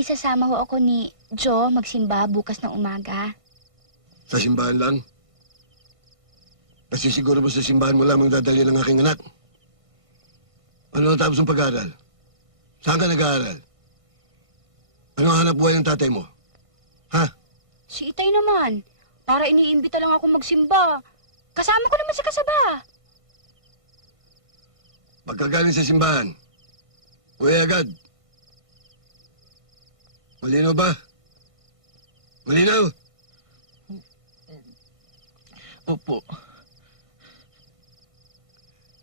isasama ho ako ni Joe magsimba bukas ng umaga. Sa simbahan lang? Kasi siguro ba sa simbahan mo lamang dadalhin ang aking anak? Ano ang tapos ng pag-aaral? Saan ka nag-aaral? Ano ang hanap buhay ng tatay mo? Ha? Si Itay naman, para iniimbita lang ako magsimba. Kasama ko naman si Kasaba. Pagkagaling sa simbahan, uwi agad. Malinaw ba? Malinaw? Opo.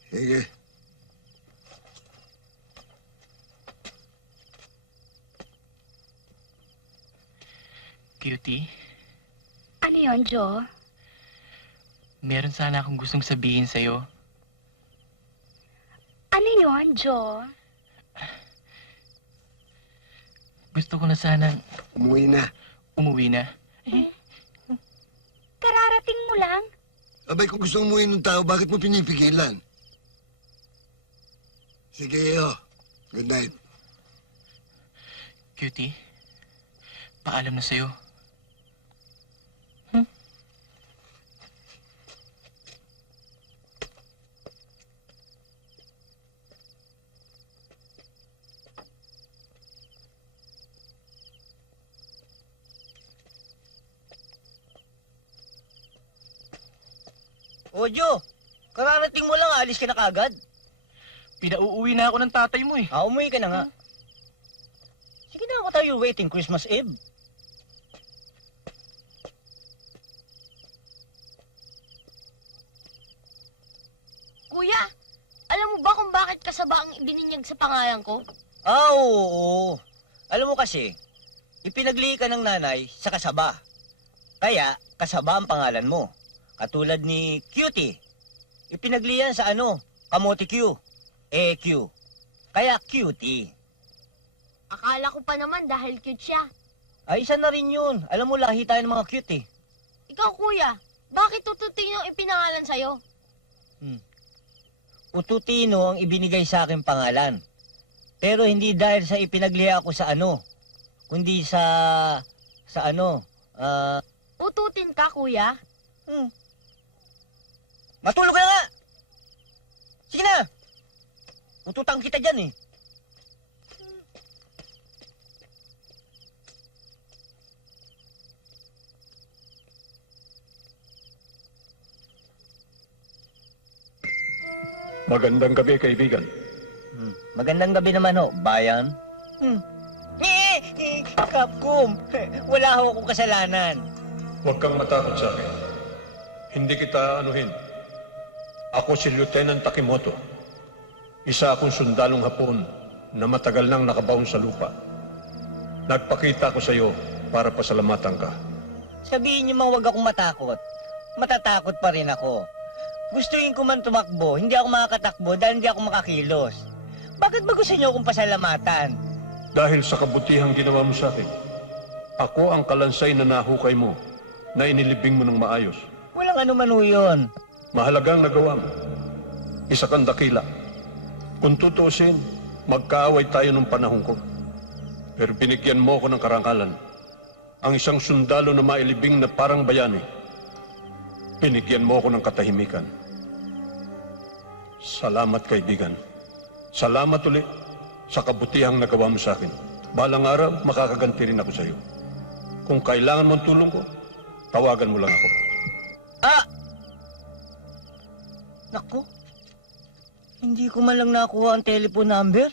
Sige. Cutie, Ano yon, Joe? meron sana akong gustong sabihin sa'yo. Ano yon, Joe? Gusto ko na sanang Umuwi na. umuwi na. Kararating mo lang? Abay, kung gusto umuwi ng tao, bakit mo pinipigilan? Sige, good night. Cutie, paalam na sa'yo. O, Jo, kararating mo lang, alis ka na kagad. Pinauuwi na ako ng tatay mo eh. Umuwi ka na nga. Sige na, what are you waiting, Christmas Eve? Kuya, alam mo ba kung bakit Kasaba ang ibininyag sa pangalan ko? Oo. Alam mo kasi, ipinaglihi ka ng nanay sa Kasaba. Kaya, Kasaba ang pangalan mo. Katulad ni Cutie. Ipinaglihan sa Kamote Q. EQ. Kaya Cutie. Akala ko pa naman dahil cute siya. Ay, isa na rin yun. Alam mo, lahi tayo ng mga cute eh. Ikaw, kuya, bakit Tututino ang ipinangalan sa'yo? Ututino ang ibinigay sa akin pangalan. Pero hindi dahil sa ipinagliha ko sa kundi sa Ututin ka, kuya? Matulog ka na nga! Sige na! Ututang kita dyan eh. Magandang gabi, kaibigan. Magandang gabi naman bayan. Capcom, wala akong kasalanan. Huwag kang matakot sa akin. Hindi kita anuhin. Ako si Lieutenant Takimoto. Isa akong sundalong Hapon na matagal nang nakabaon sa lupa. Nagpakita ko sa iyo para pasalamatan ka. Sabihin niyo mang huwag akong matakot. Matatakot pa rin ako. Gustuin ko man tumakbo, hindi ako makakatakbo dahil hindi ako makakilos. Bakit ba gusto niyo akong pasalamatan? Dahil sa kabutihang ginawa mo sa akin, ako ang kalansay na nahukay mo, na inilibing mo ng maayos. Walang anuman ho yun. Mahalagang nagawa mo. Isa kang dakila. Kung tutuusin, magkaaway tayo nung panahon ko. Pero binigyan mo ako ng karangalan. Ang isang sundalo na mailibing na parang bayani. Binigyan mo ako ng katahimikan. Salamat, kaibigan. Salamat ulit sa kabutihang nagawa mo sa akin. Balang araw, makakaganti rin ako sa iyo. Kung kailangan mong tulong ko, tawagan mo lang ako. Naku, hindi ko man lang nakuha ang telephone number.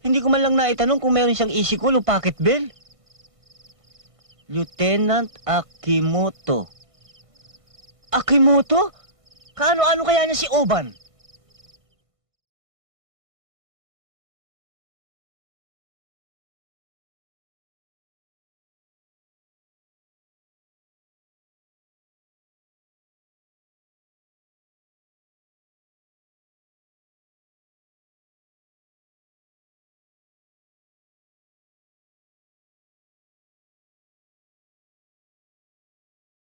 Hindi ko man lang naitanong kung meron siyang easy-call o pocket bell. Lieutenant Akimoto. Akimoto? Kaano-ano kaya niya si Oban?